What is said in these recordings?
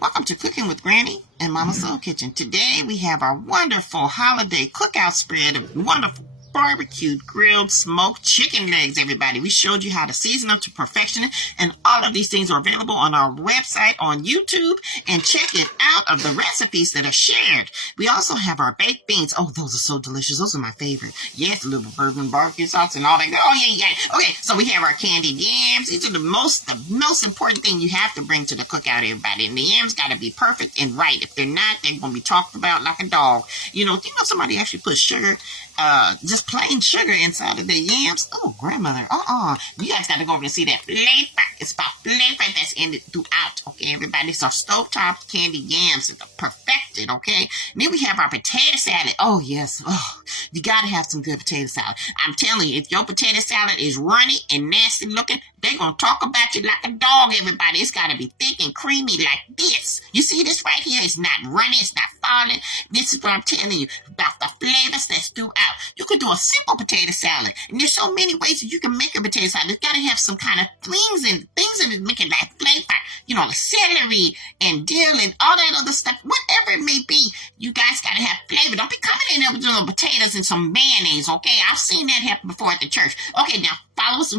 Welcome to Cooking with Granny and Mama Soul Kitchen. Today we have our wonderful holiday cookout spread of wonderful barbecued grilled smoked chicken legs, everybody. We showed you how to season them to perfection, and all of these things are available on our website on YouTube, and check it out of the recipes that are shared. We also have our baked beans. Oh, those are so delicious. Those are my favorite. Yes, a little bourbon barbecue sauce and all that. Oh, yeah. Okay, so we have our candied yams. These are the most important thing you have to bring to the cookout, everybody. And the yams got to be perfect and right. If they're not, they're going to be talked about like a dog. You know somebody actually put sugar, just plain sugar inside of the yams. Oh, grandmother, you guys got to go over and see that flavor. It's about flavor that's in it throughout. Okay, everybody. So stovetop candy yams are perfected. Okay. And then we have our potato salad. Oh yes. Oh, you got to have some good potato salad. I'm telling you, if your potato salad is runny and nasty looking, they're gonna talk about you like a dog. Everybody, it's got to be thick and creamy like this. You see this right here? It's not runny. It's not falling. This is what I'm telling you about the flavors that's throughout. You could do a simple potato salad, and there's so many ways that you can make a potato salad. It's got to have some kind of things in it, make it like flavor. You know, like celery and dill and all that other stuff. Whatever it may be, you guys got to have flavor. Don't be coming in there with little potatoes and some mayonnaise. Okay, I've seen that happen before at the church. Okay, now follow us.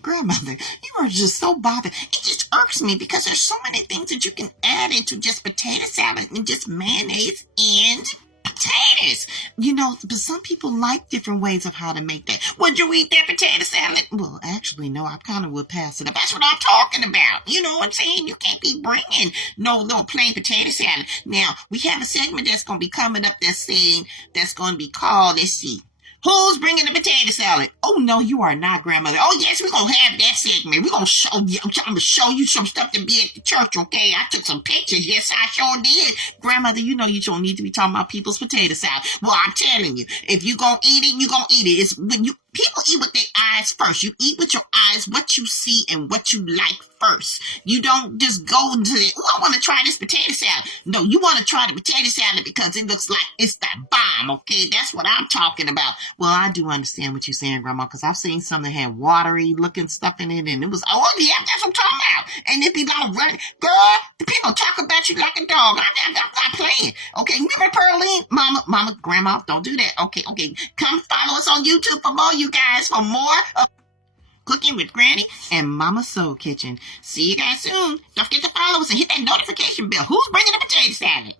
Grandmother, you are just so bothered. It just irks me because there's so many things that you can add into just potato salad and just mayonnaise and potatoes. You know, but some people like different ways of how to make that. Would you eat that potato salad? Well, actually, no, I kind of would pass it up. That's what I'm talking about. You know what I'm saying? You can't be bringing no plain potato salad. Now, we have a segment that's going to be coming up that's going to be called, let's see, who's bringing the potato salad? Oh, no, you are not, grandmother. Oh, yes, we're going to have that segment. We're going to show you. I'm going to show you some stuff to be at the church, okay? I took some pictures. Yes, I sure did. Grandmother, you know you don't need to be talking about people's potato salad. Well, I'm telling you, if you're going to eat it, you're going to eat it. It's when people eat with their eyes first. You eat with your eyes what you see and what you like first. You don't just go into it, I want to try this potato salad. No, you want to try the potato salad because it looks like it's that bomb, okay? That's what I'm talking about. Well, I do understand what you're saying, Grandma, because I've seen some that had watery looking stuff in it, and it was, oh, yeah, that's what I'm talking about. And it be like, running. Girl, the people talk about you like a dog. I'm not playing. Okay, remember Pearline? Mama, Grandma, don't do that. Okay. Come follow us on YouTube for more, you guys, for more of Cooking with Granny and Mama Soul Kitchen. See you guys soon. Don't forget to follow us and hit that notification bell. Who's bringing the potato salad?